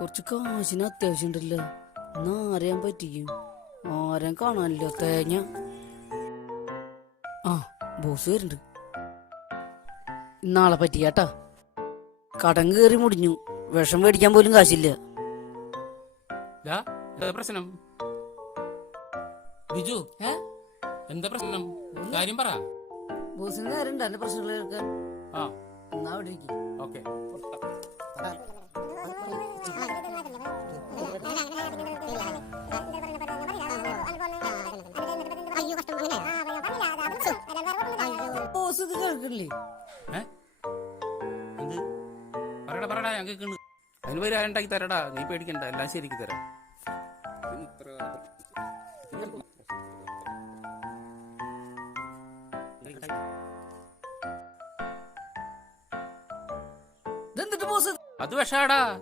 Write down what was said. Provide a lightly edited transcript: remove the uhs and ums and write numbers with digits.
കുറച്ച് കാശിന് അത്യാവശ്യം ഉണ്ടല്ലോ. എന്നാ ആരെയാൻ പറ്റിക്കും? ആരെയും കാണാനില്ല. തേങ്ങ. ആ, ബോസ് വരുന്നുണ്ട്. നാളെ പറ്റിയാട്ടാ. കടം കയറി മുടിഞ്ഞു. വിഷം മേടിക്കാൻ പോലും കാശില്ല. പ്രശ്നം ബിജു, എന്താ പ്രശ്നം? കാര്യം പറ. ബോസിന് നേരണ്ട എന്റെ പ്രശ്നങ്ങൾ കേൾക്കാൻ. ആ, എന്നാ അവിടെ ഇരിക്കും. ഓക്കെ. ബോസ് ഇത് കേൾക്കണില്ലേ? എന്ത് പറയടാ, ഞാൻ കേൾക്കുന്നു. അതിന് പേര് ആരുണ്ടാക്കി തരടാ, നീ പേടിക്കണ്ട, എല്ലാം ശരിക്ക് തരാം. ഇതെന്തിട്ട് ബോസ്? അത് വിഷാടാ.